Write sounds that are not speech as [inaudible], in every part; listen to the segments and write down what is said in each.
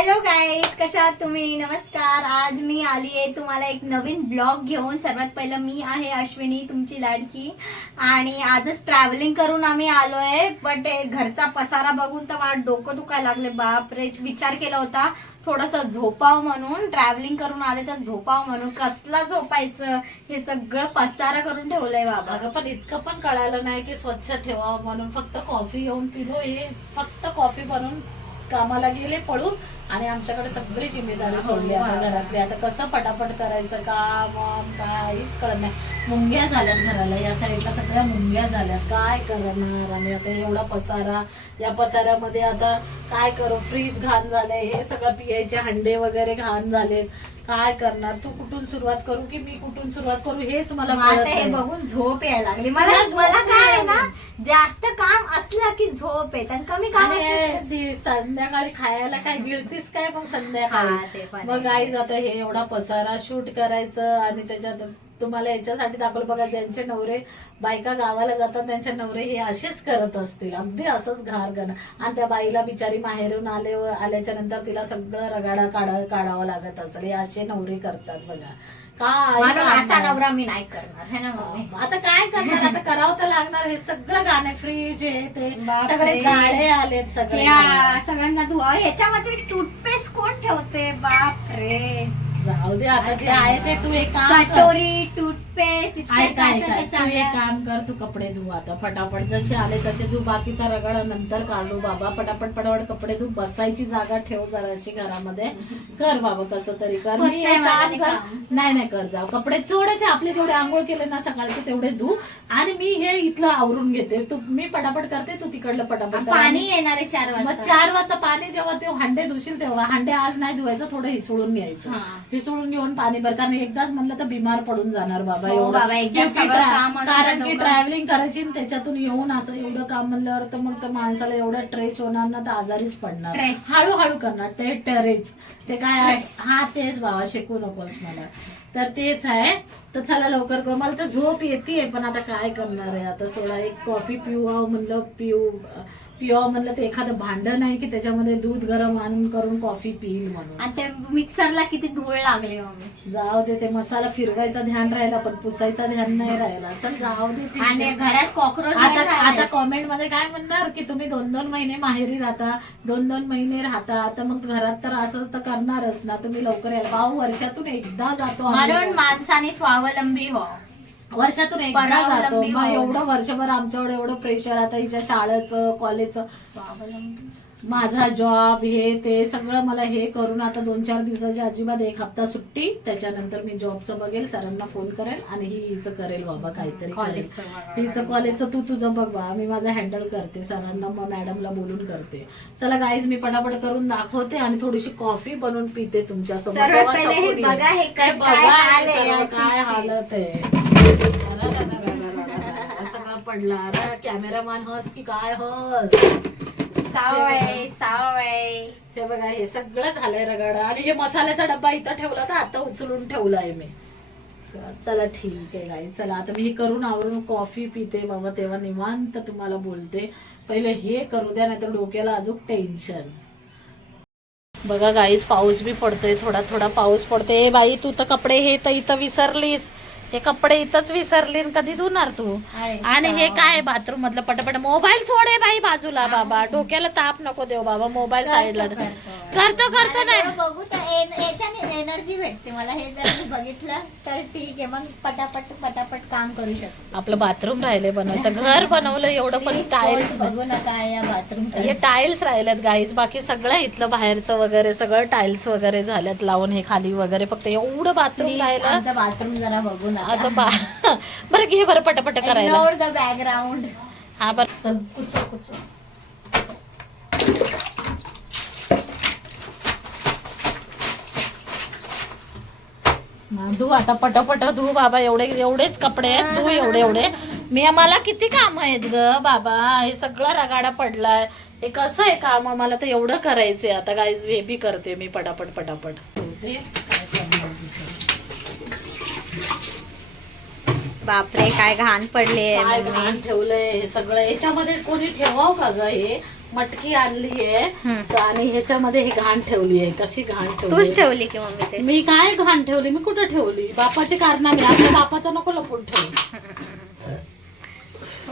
Hello guys कशा आहात तुम्ही? नमस्कार. आज मी आली आहे तुम्हाला एक नवीन ब्लॉग घेऊन. सर्वात पहिलं मी आहे अश्विनी तुमची लाडकी. आणि आजच ट्रॅव्हलिंग करून आम्ही आलोय. बट घरचा पसारा बघून तर मला डोकं दुखायला लागले बापरे विचार केला होता थोडस झोपाव म्हणून. ट्रॅव्हलिंग करून आले तर झोपाव म्हणून. कसला झोपायचं? हे सगळं पसारा करून ठेवलंय बाबा. अगं पण इतकं पण कळालं नाही की स्वच्छ ठेवावं म्हणून. फक्त कॉफी घेऊन पिलो. हे फक्त कॉफी बनवून कामाला गेले पळून. आणि आमच्याकडे सगळी जिम्मेदारी सोडली आता घरातली. आता कसं पटापट करायचं? काम वाम, काहीच कळत नाही. मुंग्या झाल्यात घराला. या साईडला सगळ्या मुंग्या झाल्यात. काय करणार आणि आता एवढा पसारा. या पसाऱ्यामध्ये आता काय करू? फ्रीज घाण झालंय हे सगळं पियायचे हंडे वगैरे घाण झालेत. काय करणार? तू कुठून सुरुवात करू की मी कुठून सुरुवात करू? हेच मला मग आता हे. बघून झोप यायला लागली. मला मला काय आहे ना जास्त काम असलं की झोप येत आणि कमी काम असलं की- संध्याकाळी खायला काय गिळतीस काय मग हा, ते संध्याकाळी पण मग आहे. आई जातं हे एवढा पसारा शूट करायचं आणि त्याच्यात तुम्हाला याच्यासाठी दाखवलं. बघा ज्यांचे नवरे बायका गावाला जातात त्यांचे नवरे हे असेच करत असतील. अगदी असंच घार करणं आणि त्या बाईला बिचारी माहेरून आले आल्याच्यानंतर तिला सगळं रगाडा काढा काढावं लागत असेल. हे असे नवरे करतात बघा? नवरा मी नाही करणार. है ना मम्मी? आता काय करणार? आता करावं तर लागणार. हे सगळं गाणं फ्रीज आहे ते. सगळे जाळे आलेत सगळे. सगळ्यांना धुवा. ह्याच्यामध्ये टूथपेस्ट कोण ठेवते? बाप रे जाऊ दे आता जे आहे ते तू एक काम कर. कटोरी टूथपेस्ट इतकं ऐक काय ऐक काय ऐक. तू एक काम कर तू कपडे धु आता. फटाफट जसे आले तसे तू बाकीचा रगड नंतर काढू बाबा. पटापट पटापट कपडे धु. बसायची जागा ठेव जराशी घरामध्ये. कर बाबा कसं तरी कर. मी होतंय एक काम माझ्याने कर. काम. नाही नाही कर जाऊ. कपडे थोडेसे आपले जेवढे आंघोळ केले ना सकाळचे तेवढे धु. आणि मी हे इथलं आवरून घेते. तू मी पटापट करते तू तिकडलं पटापट कर. पाणी येणार आहे चार मग वाजता. चार वाजता पाणी जेव्हा ते हांडे धुशील तेव्हा. हांडे आज नाही धुवायचं थोडं हिसळून घ्यायचं हा. हिसळून घेऊन पाणी भर. कारण एकदाच म्हणलं तर बिमार पडून जाणार बाबा. हो. बाबा, एकदा किती सगळं ट्रॅ- काम आणून कारण की डोकं- ट्रॅव्हलिंग करायची आणि त्याच्यातून येऊन असं एवढं काम म्हणल्यावर तर मग तर माणसाला एवढं ट्रेस होणार ना तर आजारीच पडणार. Stress. हळूहळू करणार. ते टेरेच ते काय Stress. हा तेच बाबा शिकू नकोस मला. तर तेच आहे. तर चला लवकर कर. मला तर झोप येते पण आता काय करणार आहे? आता सोडा एक कॉफी पिऊ म्हणलं पिऊ. पिवा म्हणलं तर एखादं भांडं नाही की त्याच्यामध्ये दूध गरम आणून करून कॉफी पिईल म्हणून. आणि ते मिक्सरला किती धूळ लागली मम्मी जाऊ दे ते मसाला फिरवायचा ध्यान राहिला पण पुसायचा ध्यान नाही राहिला. चल जाऊ दे ठीक आणि आहे. घरात कॉक्रोच आता आता कॉमेंटमध्ये काय म्हणणार की तुम्ही दोन दोन महिने माहेरी राहता दोन दोन महिने राहता. आता मग घरात तर असं तर करणारच ना. तुम्ही लवकर याल. भाऊ वर्षातून एकदा जातो आम्ही. म्हणून माणसाने स्वावलंबी हो. वर्षातून एकदा जातो. मग हो. एवढं वर्षभर आमच्याकडे एवढं प्रेशर आता हिच्या शाळेचं कॉलेजचं माझा जॉब हे ते सगळं मला हे करून आता दोन चार दिवसाची अजिबात एक हप्ता सुट्टी. त्याच्यानंतर मी जॉबचं बघेल सरांना फोन करेल आणि ही हिचं करेल बाबा काहीतरी. बघा. हिचं कॉलेजचं तू तुझं बघ बा. मी माझं हँडल करते. सरांना मग मॅडमला बोलून करते. चला गाईज मी पटापट करून दाखवते आणि थोडीशी कॉफी बनवून पिते तुमच्यासोबत. काय. हालत आहे. पडला अरे कॅमेरामॅन हस की काय हस सावळे सावळे हे बघा हे सगळं झालंय रगाडा आणि हे मसाल्याचा डब्बा इथं ठेवला तर आता उचलून ठेवलाय मी चला ठीक आहे गाई चला आता मी हे करून आवरून कॉफी पिते बाबा तेव्हा निवांत तुम्हाला बोलते पहिले हे करू द्या नाहीतर डोक्याला अजून टेन्शन बघा गाईच पाऊस बी पडतोय थोडा थोडा पाऊस पडतोय. बाई तू तर कपडे हे तर इथं विसरलीस. हे कपडे इथंच विसरली कधी धुणार तू? आणि हे काय बाथरूम मधलं पटापट? मोबाईल सोडे बाई बाजूला बाबा. डोक्याला ताप नको देऊ बाबा. मोबाईल साईडला करतो करतो नाही. बघू तर एन- याच्याने एनर्जी भेटते मला. हे जर मी बघितलं तर ठीक आहे. मग पटापट पटापट काम करू शकतो. आपलं बाथरूम राहिले बनवायचं. घर बनवलं एवढं पण टाईल्स बघू नका या बाथरूम हे टाईल्स राहिल्यात गाईज बाकी सगळं इथलं बाहेरचं वगैरे सगळं टाईल्स वगैरे झाल्यात लावून हे खाली वगैरे. फक्त एवढं बाथरूम राहिलं. बाथरूम जरा बघू आता बा [laughs] बरं घे बरं पटापट करायला. बॅकग्राऊंड हा बरं. चल कुच कुच धू आता पटापट धू बाबा एवढे एवढेच कपडे आहेत. धू एवढे एवढे. मी मला किती काम आहेत ग बाबा? हे सगळं रगाडा पडलाय. हे कसं आहे काम? मला तर एवढं करायचंय. आता गाईज हे बी करते मी पटापट पटापट? बापरे काय घाण पडले काय घाण ठेवलंय हे सगळं. याच्यामध्ये कोणी ठेवाव का ग हे? मटकी आणली आहे. आणि ह्याच्यामध्ये ही घाण ठेवली आहे. कशी घाण तूच ठेवली ठेवली की मम्मी ते? मी काय घाण ठेवली? मी कुठं ठेवली? बापाचे कारनामे आपल्या बापाचा नको लपून ठेवू.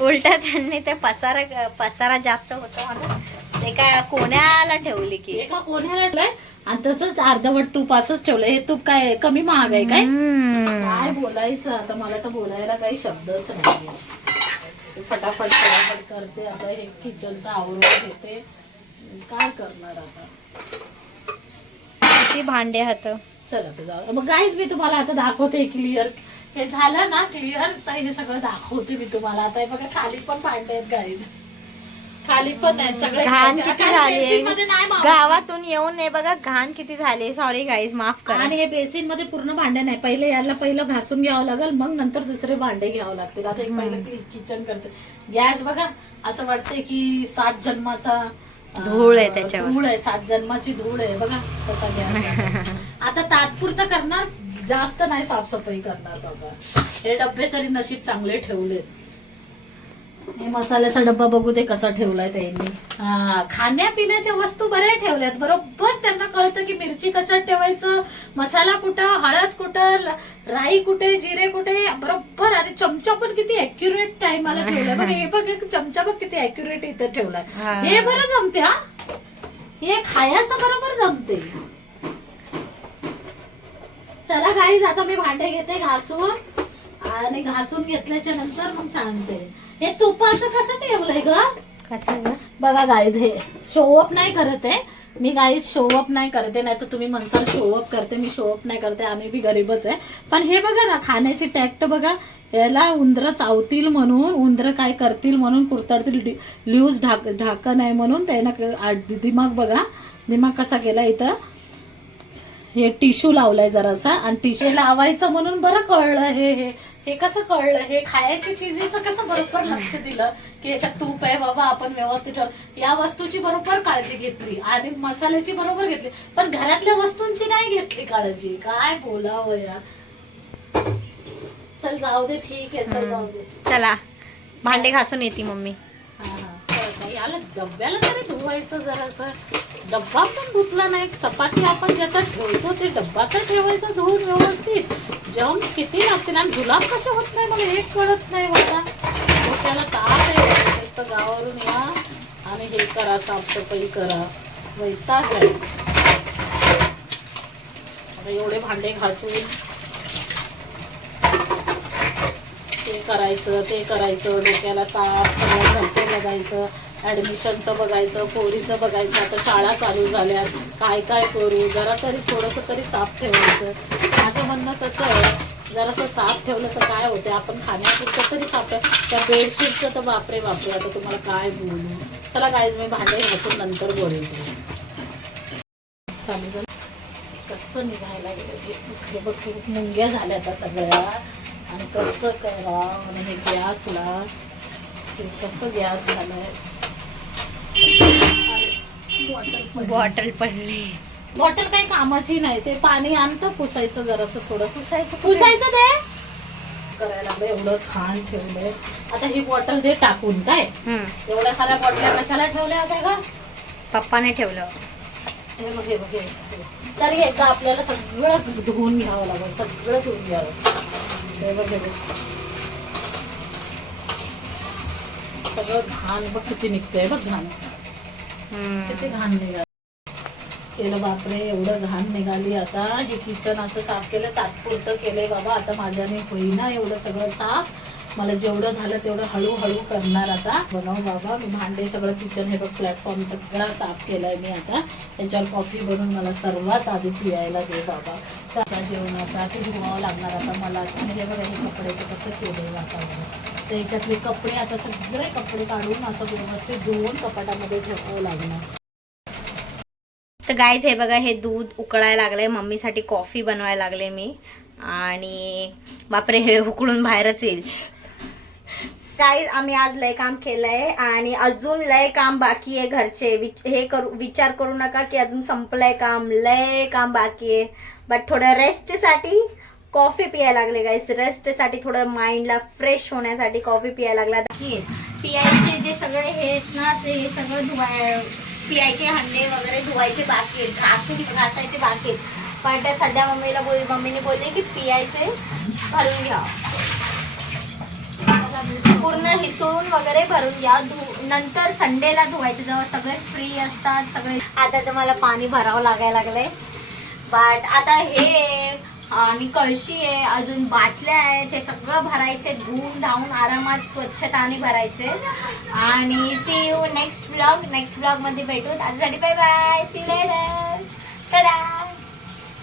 [laughs] उलट त्यांनी ते पसारा पसारा जास्त होता म्हणून ते काय कोण्याला ठेवली की? एका कोण्याला ठेवलंय? आणि तसंच अर्धवट तूप असंच ठेवलंय. हे तूप काय कमी महाग आहे काय? हम्म. काय बोलायचं? आता मला तर बोलायला काही शब्दच नाही फटाफट फटाफट करते. आता हे किचनचं आवरून घेते काय करणार आता? किती भांडे हात? चला तर जाऊ. मग गाईज मी तुम्हाला आता दाखवते क्लिअर हे झालं ना क्लिअर तर हे सगळं दाखवते मी तुम्हाला. आता हे बघा खाली पण भांडे आहेत गाईज खाली पण आहेत सगळे घाण खायचे. किती झाली नाही मावत. गावातून येऊन हे बघा घाण किती झाली सॉरी गाईज माफ करा. आणि हे बेसिनमध्ये पूर्ण भांडे नाही. पहिले याला पहिलं घासून घ्यावं लागेल मग नंतर दुसरे भांडे घ्यावं लागतील. आता एक पहिलं किचन करते. गॅस बघा असं वाटतंय की सात जन्माचा अं, धूळ आहे त्याच्यावर. धूळ आहे सात जन्माची धूळ आहे. बघा कसा गॅस [laughs] आता तात्पुरतं करणार जास्त नाही साफसफाई करणार बाबा. हे डब्बे तरी नशीब चांगले ठेवलेत. हे मसाल्याचा डब्बा बघू दे कसा ठेवलाय त्यांनी. हा खाण्यापिण्याच्या वस्तू बऱ्या ठेवल्यात. बरोबर त्यांना कळतं की मिरची कशात ठेवायचं मसाला कुठं हळद कुठं राई कुठे जिरे कुठे बरोबर. आणि चमचा पण किती अॅक्युरेट टाइमाला ठेवलाय. बघ हे बघ एक चमचा बघ किती अॅक्युरेट इथं. ठेवलाय. हे. बरं जमते हा. हे खायचं बरोबर जमते. चला गाईज आता मी भांडे घेते घासून. आणि घासून घेतल्याच्या नंतर मग सांगते. हे तुपाचं कसं ठेवलंय ग? कसं ग? बघा गाईज हे शोअप नाही करत आहे. मी गाईज शोअप नाही करते नाही तर तुम्ही म्हणसाल शोअप करते मी शोअप नाही करते आम्ही बी गरीबच आहे. पण हे बघा ना खाण्याची टॅक्ट बघा. याला उंदरं चावतील म्हणून उंदरं काय करतील म्हणून कुरतडतील डि- ल्यूज ढाक ढाकं नाही म्हणून त्यानं दिमाग बघा. दिमाग कसा केला इथं? हे टिश्यू लावलाय जरासा. आणि टिश्यू लावायचं म्हणून बरं कळलं हे हे. हे कसं कळलं? हे खायची चिजीचं कसं बरोबर लक्ष दिलं? की याच्यात तूप आहे बाबा आपण व्यवस्थित ठेव या वस्तूची बरोबर काळजी घेतली आणि मसाल्याची बरोबर घेतली. पण घरातल्या वस्तूंची नाही घेतली काळजी. काय बोलावं यार? चल जाऊ दे ठीक आहे चल जाऊ दे. चला. भांडे घासून येते मम्मी. याला डब्याला तरी धुवायचं जरासं. डब्बा पण धुतला नाही. चपाती आपण ज्याच्यात ठेवतो ते डब्बा तर ठेवायचा धुवून व्यवस्थित. जम्स किती लागते ना? गुलाब कसे होत नाही? मला हे कळत नाही बघा त्याला ताप आहे. गावावरून या. आणि हे करा साफसफाई करा. वैताग आहे. आता एवढे भांडे घासून ते करायचं ते करायचं. डोक्याला ताप घरचं बघायचं. ऍडमिशनचं बघायचं पोरीचं बघायचं. आता शाळा चालू झाल्या काय काय करू? जरा तरी थोडंसं तरी साफ ठेवायचं. माझं म्हणणं कसं आहे जरासं साफ ठेवलं तर काय होते आपण खाण्यापुरतं तरी साफ त्या बेडशीटचं तर बापरे बापरे आता तुम्हाला काय बोलू? चला गाईज मी भांडे घासून नंतर बोलते. चालू कसं निघायला गेलं हे बघ मुंग्या झाल्या आता सगळ्या. आणि कसं करा? म्हणून हे गॅसला. कसं गॅस झालंय? बॉटल बॉटल पडली. बॉटल काही कामाची नाही ते पाणी आणतं पुसायचं जरासं थोडं. पुसायचं? पुसायचं ते? करायला एवढं खाण ठेवलंय. आता ही बॉटल दे टाकून काय? हम्म. एवढ्या साऱ्या बॉटल्या कशाला ठेवल्या होत्या का पप्पाने ठेवलं. हे बघ हे बघ हे बघ. तरी एकदा आपल्याला सगळं धुवून घ्यावं लागेल सगळं धुवून घ्यावं. हे बघ हे बघ. सगळं घाण बघ किती निघतंय बघ घाण. हम्म. किती घाण निघाली केलं बापरे एवढं घाण निघाली. आता हे किचन असं साफ केलं तात्पुरतं केलंय बाबा. आता माझ्याने होईना एवढं सगळं साफ. मला जेवढं झालं तेवढं हळूहळू करणार आता. बनव बाबा मी भांडे सगळं किचन हे बघ प्लॅटफॉर्म सगळं साफ केलंय मी आता. त्याच्यावर कॉफी बनवून मला सर्वात आधी पियायला दे बाबा. त्याचा जेवणाचा ते धुवावं लागणार आता मला. आणि हे बघा हे कपड्याचं कसं केलंय वातावरण. तर याच्यातले कपडे आता सगळे कपडे काढून असं व्यवस्थित धुवून कपाटामध्ये ठेवावं लागणार. तर गायज हे बघा हे दूध उकळायला लागलं आहे मम्मीसाठी कॉफी बनवायला लागले मी. आणि बापरे हे उकळून बाहेरच येईल. काय आम्ही आज लय काम केलंय आणि अजून लय काम बाकी आहे घरचे. विच- हे करू विचार करू नका की अजून संपलंय काम. लय काम बाकी आहे. बट थोडं रेस्टसाठी कॉफी पियायला लागले गाईस रेस्टसाठी थोडं माइंडला फ्रेश होण्यासाठी कॉफी पियायला लागला. पियायचे जे सगळे हे ना ते हे सगळं धुवाय पियायचे हंडे वगैरे धुवायचे बाकी आहेत. घासून घासायचे बाकी आहेत. पण त्या सध्या मम्मीला बोल मम्मीने बोलले की पियायचे भरून घ्या. पूर्ण हिसळून वगैरे भरून घ्या. धु नंतर संडेला धुवायचे. जेव्हा सगळे फ्री असतात सगळे आता तर मला पाणी भरावं लागायला लागलंय. बट आता हे आणि कळशी आहे अजून बाटल्या आहेत हे सगळं भरायचे धुवून धावून आरामात स्वच्छताने भरायचे. आणि see you next blog next ब्लॉगमध्ये भेटू. त्यासाठी बाय बाय सी लेटर